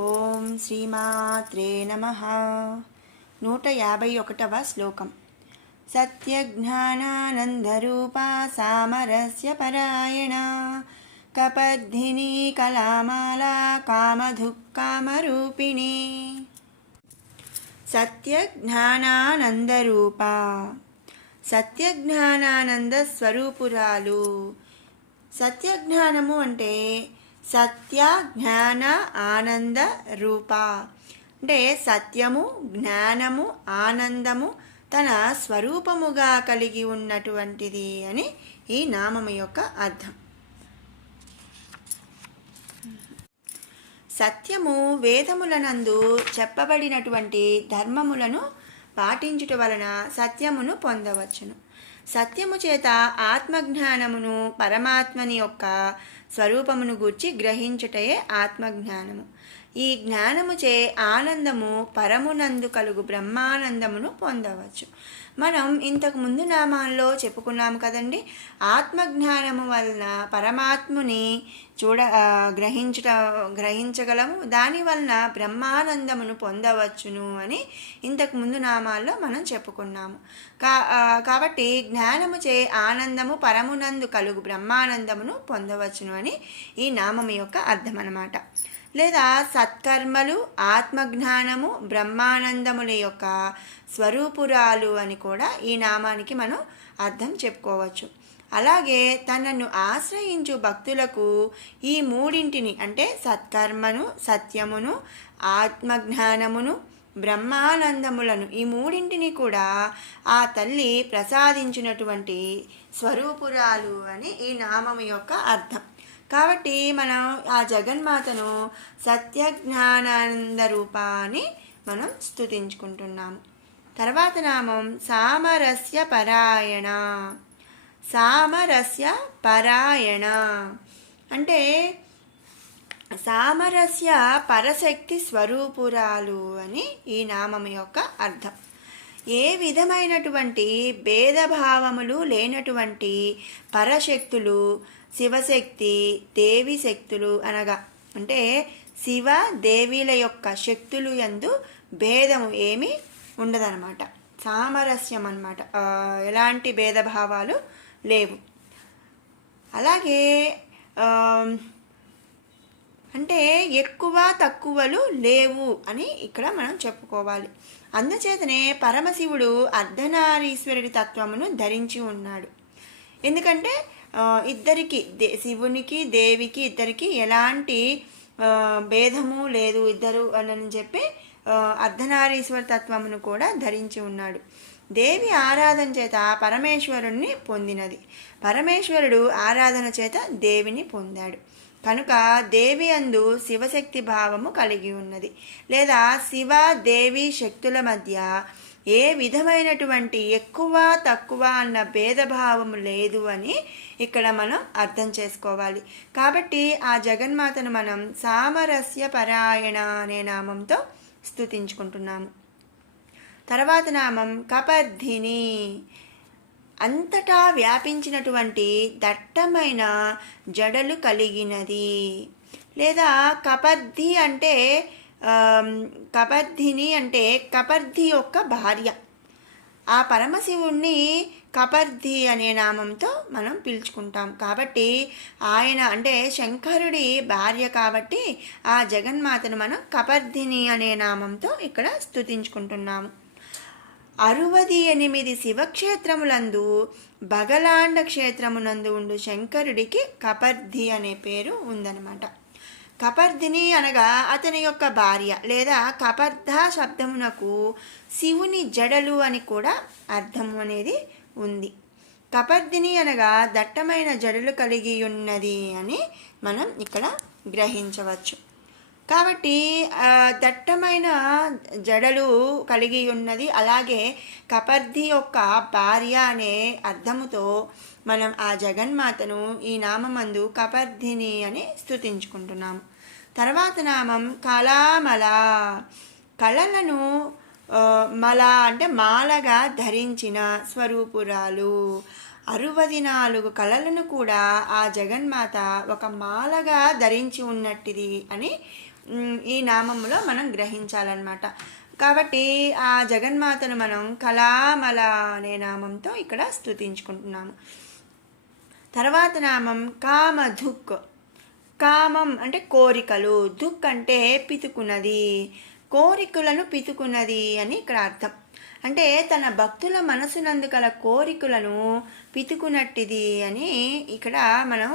ఓం శ్రీమాత్రే నమః. 151వ శ్లోకం. సత్యజ్ఞానానందరూపా సామరస్య పరాయణ కపర్ధిని కళామాలా కామధుక్కామరూపిణి. సత్యజ్ఞానానందరూపా, సత్యజ్ఞానానంద స్వరూపురాలు. సత్యజ్ఞానము అంటే సత్య జ్ఞాన ఆనంద రూప, అంటే సత్యము, జ్ఞానము, ఆనందము తన స్వరూపముగా కలిగి ఉన్నటువంటిది అని ఈ నామము యొక్క అర్థం. సత్యము వేదములనందు చెప్పబడినటువంటి ధర్మములను పాటించుట వలన సత్యమును పొందవచ్చును. సత్యము చేత ఆత్మజ్ఞానమును, పరమాత్మని యొక్క స్వరూపమును గూర్చి గ్రహించుటయే ఆత్మజ్ఞానము. ఈ జ్ఞానముచే ఆనందము, పరమునందు కలుగు బ్రహ్మానందమును పొందవచ్చు. మనం ఇంతకు ముందు నామాల్లో చెప్పుకున్నాము కదండి, ఆత్మజ్ఞానము వలన పరమాత్ముని గ్రహించగలము, దాని వలన బ్రహ్మానందమును పొందవచ్చును అని ఇంతకు ముందు నామాల్లో మనం చెప్పుకున్నాము. కాబట్టి జ్ఞానముచే ఆనందము, పరమునందు కలుగు బ్రహ్మానందమును పొందవచ్చును అని ఈ నామము యొక్క అర్థం అన్నమాట. లేదా సత్కర్మలు, ఆత్మజ్ఞానము, బ్రహ్మానందముల యొక్క స్వరూపురాలు అని కూడా ఈ నామానికి మనం అర్థం చెప్పుకోవచ్చు. అలాగే తనను ఆశ్రయించు భక్తులకు ఈ మూడింటిని, అంటే సత్కర్మను, సత్యమును, ఆత్మజ్ఞానమును, బ్రహ్మానందములను, ఈ మూడింటిని కూడా ఆ తల్లి ప్రసాదించినటువంటి స్వరూపురాలు అని ఈ నామము యొక్క అర్థం. కాబట్టి మనం ఆ జగన్మాతను సత్యజ్ఞానానంద రూపాన్ని మనం స్తుతించుకుంటున్నాము. తర్వాత నామం సామరస్య పరాయణ. సామరస్య పరాయణ అంటే సామరస్య పరశక్తి స్వరూపురాలు అని ఈ నామం యొక్క అర్థం. ఏ విధమైనటువంటి భేదభావములు లేనటువంటి పరశక్తులు, శివశక్తి, దేవి శక్తులు అనగా, అంటే శివ దేవీల యొక్క శక్తులు యందు భేదము ఏమీ ఉండదన్నమాట. సామరస్యం అన్నమాట, ఎలాంటి భేదభావాలు లేవు. అలాగే అంటే ఎక్కువ తక్కువలు లేవు అని ఇక్కడ మనం చెప్పుకోవాలి. అందుచేతనే పరమశివుడు అర్ధనారీశ్వరుడి తత్వమును ధరించి ఉన్నాడు. ఎందుకంటే ఇద్దరికి, శివునికి దేవికి ఇద్దరికి ఎలాంటి భేదము లేదు, ఇద్దరు అని చెప్పి అర్ధనారీశ్వర తత్వమును కూడా ధరించి ఉన్నాడు. దేవి ఆరాధన చేత పరమేశ్వరుణ్ణి పొందినది, పరమేశ్వరుడు ఆరాధన చేత దేవిని పొందాడు. కనుక దేవి అందు శివశక్తి భావము కలిగి ఉన్నది. లేదా శివ దేవి శక్తుల మధ్య ఏ విధమైనటువంటి ఎక్కువ తక్కువ అన్న భేదభావము లేదు అని ఇక్కడ మనం అర్థం చేసుకోవాలి. కాబట్టి ఆ జగన్మాతను మనం సామరస్య పరాయణ అనే నామంతో స్తుతించుకుంటున్నాము. తర్వాత నామం కపర్ధిని. అంతటా వ్యాపించినటువంటి దట్టమైన జడలు కలిగినది. లేదా కపర్ధి అంటే కపర్ధిని అంటే కపర్ధి యొక్క భార్య. ఆ పరమశివుణ్ణి కపర్ధి అనే నామంతో మనం పిలుచుకుంటాం. కాబట్టి ఆయన అంటే శంకరుడి భార్య, కాబట్టి ఆ జగన్మాతను మనం కపర్ధిని అనే నామంతో ఇక్కడ స్తుతించుకుంటున్నాము. 68 శివక్షేత్రములందు బగలాండ క్షేత్రమునందు ఉండు శంకరుడికి కపర్ధి అనే పేరు ఉందన్నమాట. కపర్ధిని అనగా అతని యొక్క భార్య, లేదా కపర్ధ శబ్దమునకు శివుని జడలు అని కూడా అర్థం అనేది ఉంది. కపర్ధిని అనగా దట్టమైన జడలు కలిగి ఉన్నది అని మనం ఇక్కడ గ్రహించవచ్చు. కాబట్టి దట్టమైన జడలు కలిగి ఉన్నది, అలాగే కపర్ధి యొక్క భార్య అనే అర్థముతో మనం ఆ జగన్మాతను ఈ నామందు కపర్ధిని అని స్తుతించుకుంటున్నాము. తర్వాత నామం కళామల. కళలను మల అంటే మాలగా ధరించిన స్వరూపురాలు. 64 కళలను కూడా ఆ జగన్మాత ఒక మాలగా ధరించి ఉన్నట్టిది అని ఈ నామంలో మనం గ్రహించాలన్నమాట. కాబట్టి ఆ జగన్మాతను మనం కళామల అనే నామంతో ఇక్కడ స్తుతించుకుంటున్నాము. తర్వాత నామం కామధుక్. కామం అంటే కోరికలు, దుక్ అంటే పితుకున్నది, కోరికలను పితుకున్నది అని ఇక్కడ అర్థం. అంటే తన భక్తుల మనసునందు గల కోరికలను పితుకునట్టిది అని ఇక్కడ మనం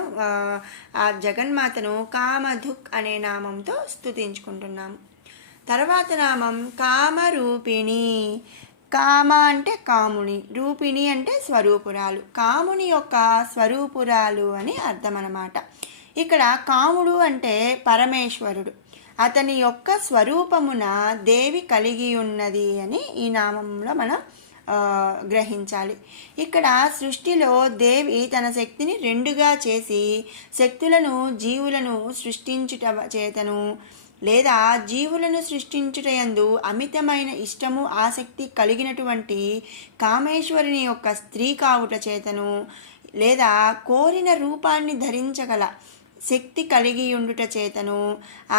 ఆ జగన్మాతను కామధుక్ అనే నామంతో స్తుతించుకుంటున్నాము. తర్వాత నామం కామరూపిణి. కామ అంటే కాముని, రూపిణి అంటే స్వరూపురాలు, కాముని యొక్క స్వరూపురాలు అని అర్థం అన్నమాట. ఇక్కడ కాముడు అంటే పరమేశ్వరుడు, అతని యొక్క స్వరూపమున దేవి కలిగి ఉన్నది అని ఈ నామంలో మనం గ్రహించాలి. ఇక్కడ సృష్టిలో దేవి తన శక్తిని రెండుగా చేసి శక్తులను జీవులను సృష్టించుట చేతను లేదా జీవులను సృష్టించుటయందు అమితమైన ఇష్టము ఆసక్తి కలిగినటువంటి కామేశ్వరుని యొక్క స్త్రీ కావుట చేతను లేదా కోరిన రూపాన్ని ధరించగల శక్తి కలిగి ఉండుట చేతను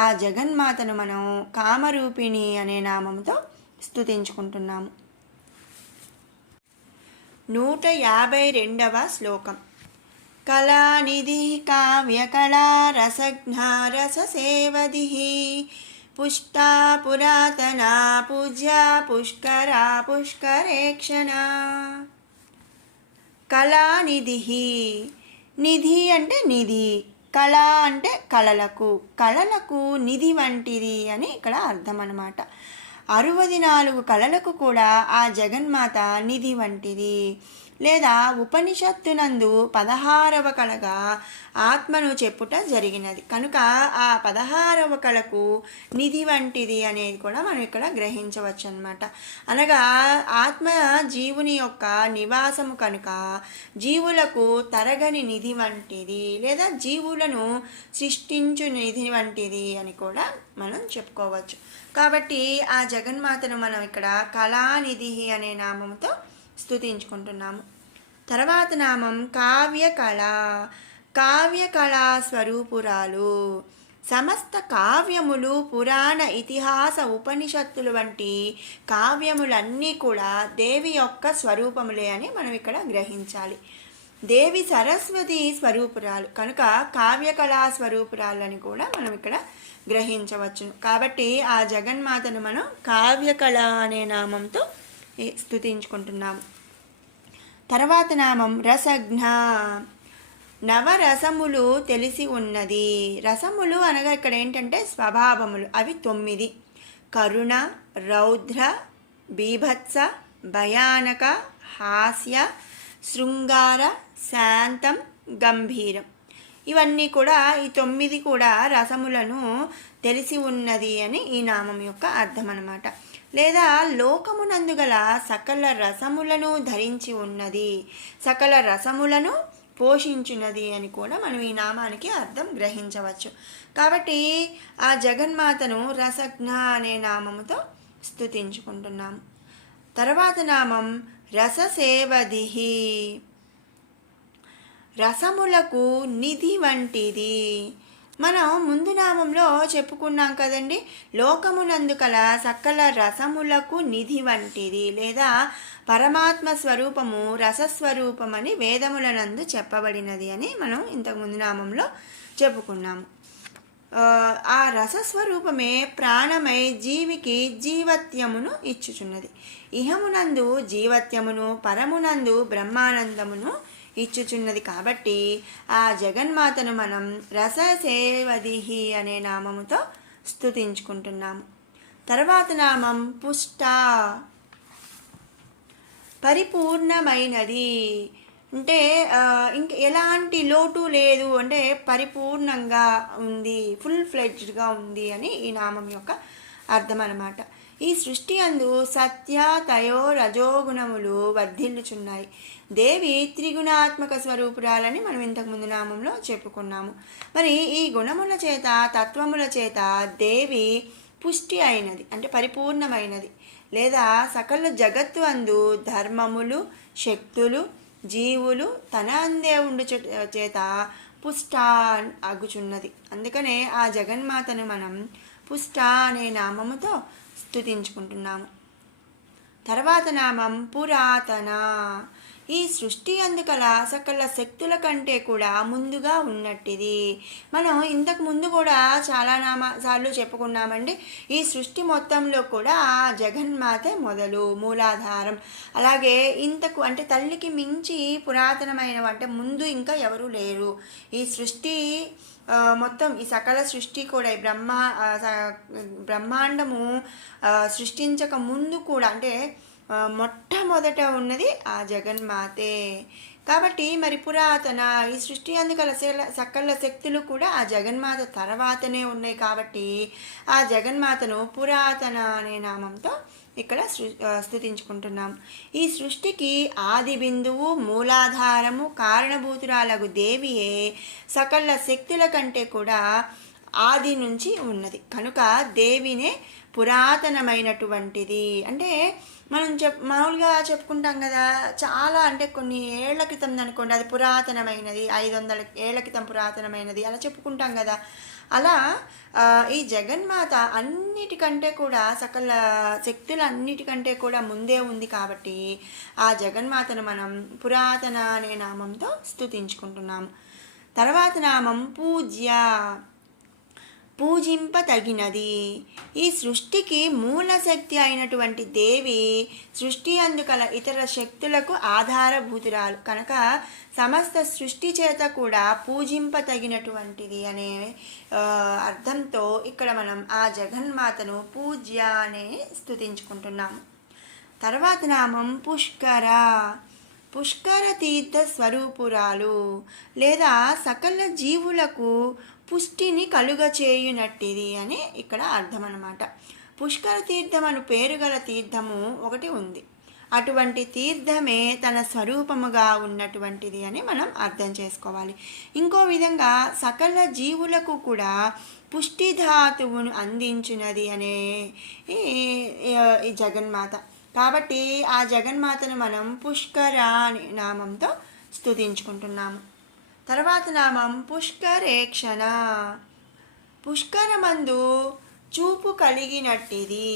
ఆ జగన్మాతను మనం కామరూపిణి అనే నామంతో స్తుతించుకుంటున్నాము. 152వ శ్లోకం. కళానిధి కావ్యకళా రసజ్ఞా రససేవదిః పుష్టా పురాతనా పూజ్యా పుష్కరా పుష్కరేక్షణా. కళానిధి, నిధి అంటే నిధి, కళ అంటే కళలకు, కళలకు నిధి వంటిది అని ఇక్కడ అర్థం అన్నమాట. 64 కళలకు కూడా ఆ జగన్మాత నిధి వంటిది. లేదా ఉపనిషత్తునందు 16వ కళగా ఆత్మను చెప్పుట జరిగినది కనుక ఆ 16వ కళకు నిధి వంటిది అనేది కూడా మనం ఇక్కడ గ్రహించవచ్చు అన్నమాట. అనగా ఆత్మ జీవుని యొక్క నివాసము కనుక జీవులకు తరగని నిధి వంటిది లేదా జీవులను సృష్టించు నిధి వంటిది అని కూడా మనం చెప్పుకోవచ్చు. కాబట్టి ఆ జగన్మాతను మనం ఇక్కడ కళానిధి అనే నామంతో స్తుతించుకుంటున్నాము. తర్వాత నామం కావ్యకళ. కావ్యకళా స్వరూపురాలు. సమస్త కావ్యములు, పురాణ, ఇతిహాస, ఉపనిషత్తులు వంటి కావ్యములన్నీ కూడా దేవి యొక్క స్వరూపములే అని మనం ఇక్కడ గ్రహించాలి. దేవి సరస్వతి స్వరూపురాలు కనుక కావ్యకళా స్వరూపురాలని కూడా మనం ఇక్కడ గ్రహించవచ్చును. కాబట్టి ఆ జగన్మాతను మనం కావ్యకళ అనే నామంతో స్తుతించుకుంటున్నాము. తర్వాత నామం రసజ్ఞ. నవరసములు తెలిసి ఉన్నది. రసములు అనగా ఇక్కడ ఏంటంటే స్వభావములు, అవి 9: కరుణ, రౌద్ర, బీభత్స, భయానక, హాస్య, శృంగార, శాంతం, గంభీరం. ఇవన్నీ కూడా ఈ 9 కూడా రసములను తెలిసి ఉన్నది అని ఈ నామం యొక్క అర్థం అన్నమాట. లేదా లోకమునందు గల సకల రసములను ధరించి ఉన్నది, సకల రసములను పోషించున్నది అని కూడా మనం ఈ నామానికి అర్థం గ్రహించవచ్చు. కాబట్టి ఆ జగన్మాతను రసజ్ఞ అనే నామముతో స్తుతించుకుంటున్నాము. తర్వాత నామం రససేవదిః. రసములకు నిధి వంటిది. మనం ముందు నామంలో చెప్పుకున్నాం కదండి, లోకమునందు కల సకల రసములకు నిధి వంటిది లేదా పరమాత్మ స్వరూపము రసస్వరూపమని వేదములనందు చెప్పబడినది అని మనం ఇంతకుముందు నామంలో చెప్పుకున్నాము. ఆ రసస్వరూపమే ప్రాణమై జీవికి జీవత్యమును ఇచ్చుచున్నది. ఇహమునందు జీవత్యమును, పరమునందు బ్రహ్మానందమును ఇచ్చుచున్నది. కాబట్టి ఆ జగన్మాతను మనం రససేవదిః అనే నామముతో స్తుతించుకుంటున్నాము. తర్వాత నామం పుష్ట. పరిపూర్ణమైనది అంటే ఇంక ఎలాంటి లోటు లేదు అంటే పరిపూర్ణంగా ఉంది, ఫుల్ ఫ్లెడ్జ్డ్గా ఉంది అని ఈ నామం యొక్క అర్థం అన్నమాట. ఈ సృష్టి అందు సత్య, తయో, రజోగుణములు వర్ధిల్లుచున్నాయి. దేవి త్రిగుణాత్మక స్వరూపురాలని మనం ఇంతకుముందు నామంలో చెప్పుకున్నాము. మరి ఈ గుణముల చేత, తత్వముల చేత దేవి పుష్టి అయినది అంటే పరిపూర్ణమైనది. లేదా సకల జగత్తు అందు ధర్మములు, శక్తులు, జీవులు తన అందే ఉండు చేత పుష్ట అగుచున్నది. అందుకనే ఆ జగన్మాతను మనం పుష్ట అనే నామముతో స్తుతించుకుంటున్నాము. తర్వాత నామం పురాతన. ఈ సృష్టి అందుకల సకల శక్తుల కంటే కూడా ముందుగా ఉన్నట్టిది. మనం ఇంతకు ముందు కూడా చాలా సార్లు చెప్పుకున్నామండి. ఈ సృష్టి మొత్తంలో కూడా జగన్మాతే మొదలు మూలాధారం. అలాగే ఇంతకు అంటే తల్లికి మించి పురాతనమైన అంటే ముందు ఇంకా ఎవరు లేరు. ఈ సృష్టి మొత్తం ఈ సకల సృష్టి కూడా ఈ బ్రహ్మాండము సృష్టించక ముందు కూడా అంటే మొట్టమొదట ఉన్నది ఆ జగన్మాతే. కాబట్టి మరి పురాతన ఈ సృష్టి అందుకల సకల శక్తులు కూడా ఆ జగన్మాత తర్వాతనే ఉన్నాయి. కాబట్టి ఆ జగన్మాతను పురాతన అనే నామంతో ఇక్కడ స్తుతించుకుంటున్నాం. ఈ సృష్టికి ఆది బిందువు మూలాధారము కారణభూతురాలకు దేవియే సకల శక్తుల కంటే కూడా ఆది నుంచి ఉన్నది. కనుక దేవినే పురాతనమైనటువంటిది. అంటే మనం మామూలుగా చెప్పుకుంటాం కదా, చాలా అంటే కొన్ని ఏళ్ల క్రితం అనుకోండి అది పురాతనమైనది, 500 ఏళ్ల క్రితం పురాతనమైనది అలా చెప్పుకుంటాం కదా. అలా ఈ జగన్మాత అన్నిటికంటే కూడా సకల శక్తులు అన్నిటికంటే కూడా ముందే ఉంది. కాబట్టి ఆ జగన్మాతను మనం పురాతన అనే నామంతో స్తుతించుకుంటున్నాము. తర్వాత నామం పూజ్య, పూజింపతగినది. ఈ సృష్టికి మూల శక్తి అయినటువంటి దేవి సృష్టి అందుకల ఇతర శక్తులకు ఆధారభూతురాలు కనుక సమస్త సృష్టి చేత కూడా పూజింపతగినటువంటిది అనే అర్థంతో ఇక్కడ మనం ఆ జగన్మాతను పూజ్య అనే స్తుతించుకుంటున్నాము. తర్వాత నామం పుష్కర. పుష్కర తీర్థ స్వరూపురాలు లేదా సకల జీవులకు పుష్టిని కలుగచేయునట్టిది అని ఇక్కడ అర్థం అన్నమాట. పుష్కర తీర్థం అను పేరు గల తీర్థము ఒకటి ఉంది. అటువంటి తీర్థమే తన స్వరూపముగా ఉన్నటువంటిది అని మనం అర్థం చేసుకోవాలి. ఇంకో విధంగా సకల జీవులకు కూడా పుష్టిధాతువును అందించినది అనే ఈ జగన్మాత. కాబట్టి ఆ జగన్మాతను మనం పుష్కర అనే నామంతో స్తుతించుకుంటున్నాము. తర్వాత నామం పుష్కరేక్షణ. పుష్కరమందు చూపు కలిగినట్టిది.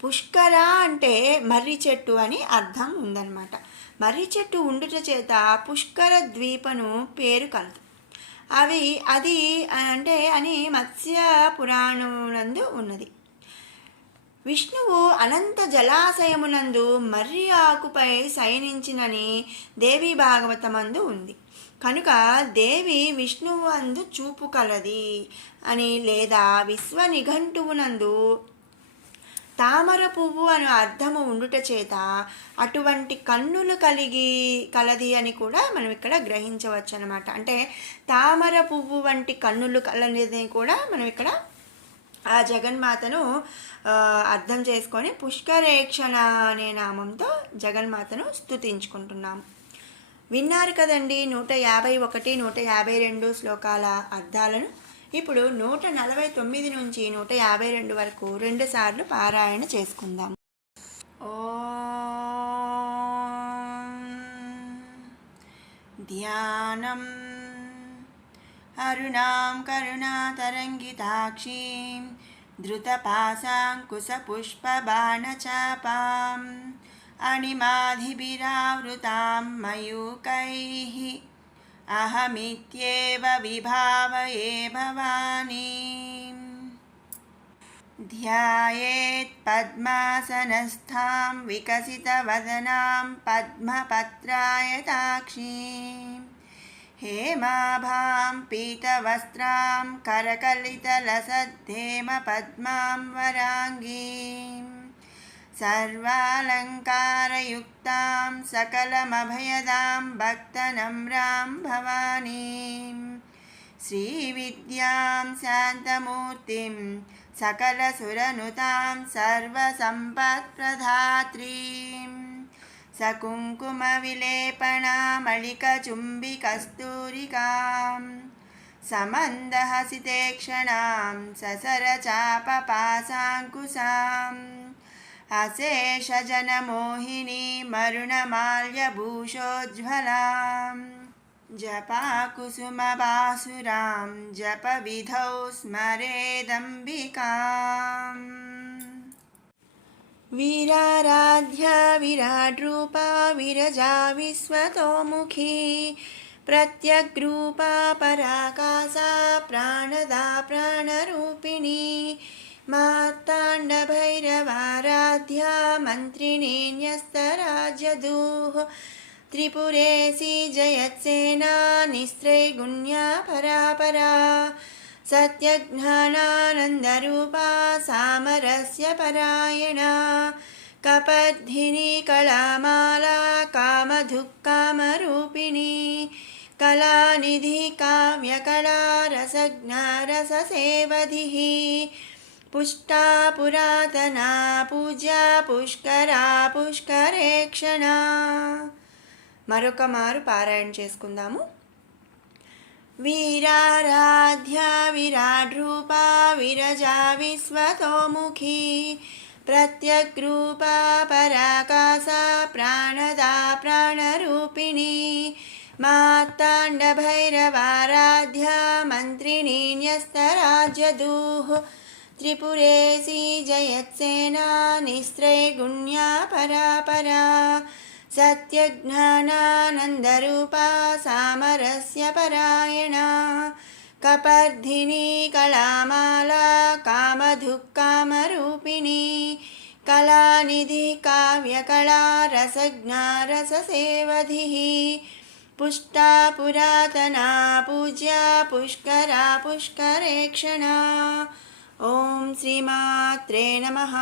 పుష్కర అంటే మర్రి చెట్టు అని అర్థం ఉందన్నమాట. మర్రి చెట్టు ఉండుట చేత పుష్కర ద్వీపను పేరు కలదు. అది అంటే అని మత్స్య పురాణమునందు ఉన్నది. విష్ణువు అనంత జలాశయమునందు మర్రి ఆకుపై శయనించినని దేవి భాగవతమందు ఉంది. కనుక దేవి విష్ణువు అందు చూపు కలది అని లేదా విశ్వ నిఘంటువునందు తామర పువ్వు అను అర్థము ఉండుట చేత అటువంటి కన్నులు కలది అని కూడా మనం ఇక్కడ గ్రహించవచ్చు అన్నమాట. అంటే తామర పువ్వు వంటి కన్నులు కలనిది కూడా మనం ఇక్కడ ఆ జగన్మాతను అర్థం చేసుకొని పుష్కరేక్షణ అనే నామంతో జగన్మాతను స్తుతించుకుంటున్నాము. విన్నారు కదండి 151, 152 శ్లోకాల అర్థాలను. ఇప్పుడు 149 నుంచి 152 వరకు 2 సార్లు పారాయణ చేసుకుందాం. ధ్యానం అరుణాం కరుణాతరంగితాక్షీం ధృతపాశాంకుశపుష్పబాణచాపాం అణిమాధిభిరావృతాం మయూకైః అహమిత్యేవ విభావయే భవానీం. ధ్యాయేత్ పద్మాసనస్థాం వికసితవదనాం పద్మపత్రాయతాక్షీం हेमाभां पीतवस्त्रां करकलितलसद्धेमपद्मां वराङ्गीं सर्वालङ्कारयुक्तां सकलमभयदां भक्तनम्रां भवानीं श्रीविद्यां शान्तमूर्तिं सकलसुरनुतां सर्वसम्पत्प्रदात्रीं सकुङ्कुमविलेपनामलिकचुम्बिकस्तूरिकां समन्दहसितेक्षणां ससरचापपासाङ्कुशाम् अशेषजनमोहिनी मरुणमाल्यभूषोज्ज्वलां जपाकुसुमबासुरां जपविधौ स्मरेदम्बिकाम् वीराराध्या विराड्रूपा विरजा विश्वतोमुखी प्रत्यग्रूपा पराकाशा प्राणदा प्राणरूपिणी मार्ताण्डभैरवाराध्या मन्त्रिणी न्यस्तराजदूः त्रिपुरेशी जयत्सेना निस्त्रैगुण्या परापरा सत्यज्ञानानन्दरूपा सामरस्य परायणा कपद्धिनी कलामाला कामधुक्कामरूपिणी कलानिधि काव्यकला रसज्ञा रससेवधिः पुष्टा पुरातना पूज्या पुष्करा पुष्करेक्षणा మరొక మారు పారాయణ చేసుకుందాము. వీరారాధ్యా విరాడ్రూపా విరజా విశ్వతోముఖీ ప్రత్యగ్రూపా పరాకాశా ప్రాణదా ప్రాణరూపిణీ మార్తాండభైరవారాధ్యా మంత్రిణీ న్యస్తరాజ్యదూః త్రిపురేశీ జయత్సేనా నిస్త్రైగుణ్యా పరాపరా सत्यज्ञानानन्दरूपा सामरस्य परायणा कपर्धिनी कलामाला कामधुक्कामरूपिणी कलानिधि काव्यकला रसज्ञा रससेवधिः पुष्टा पुरातना पूज्या पुष्करा पुष्करेक्षणा. ओम श्रीमात्रे नमः.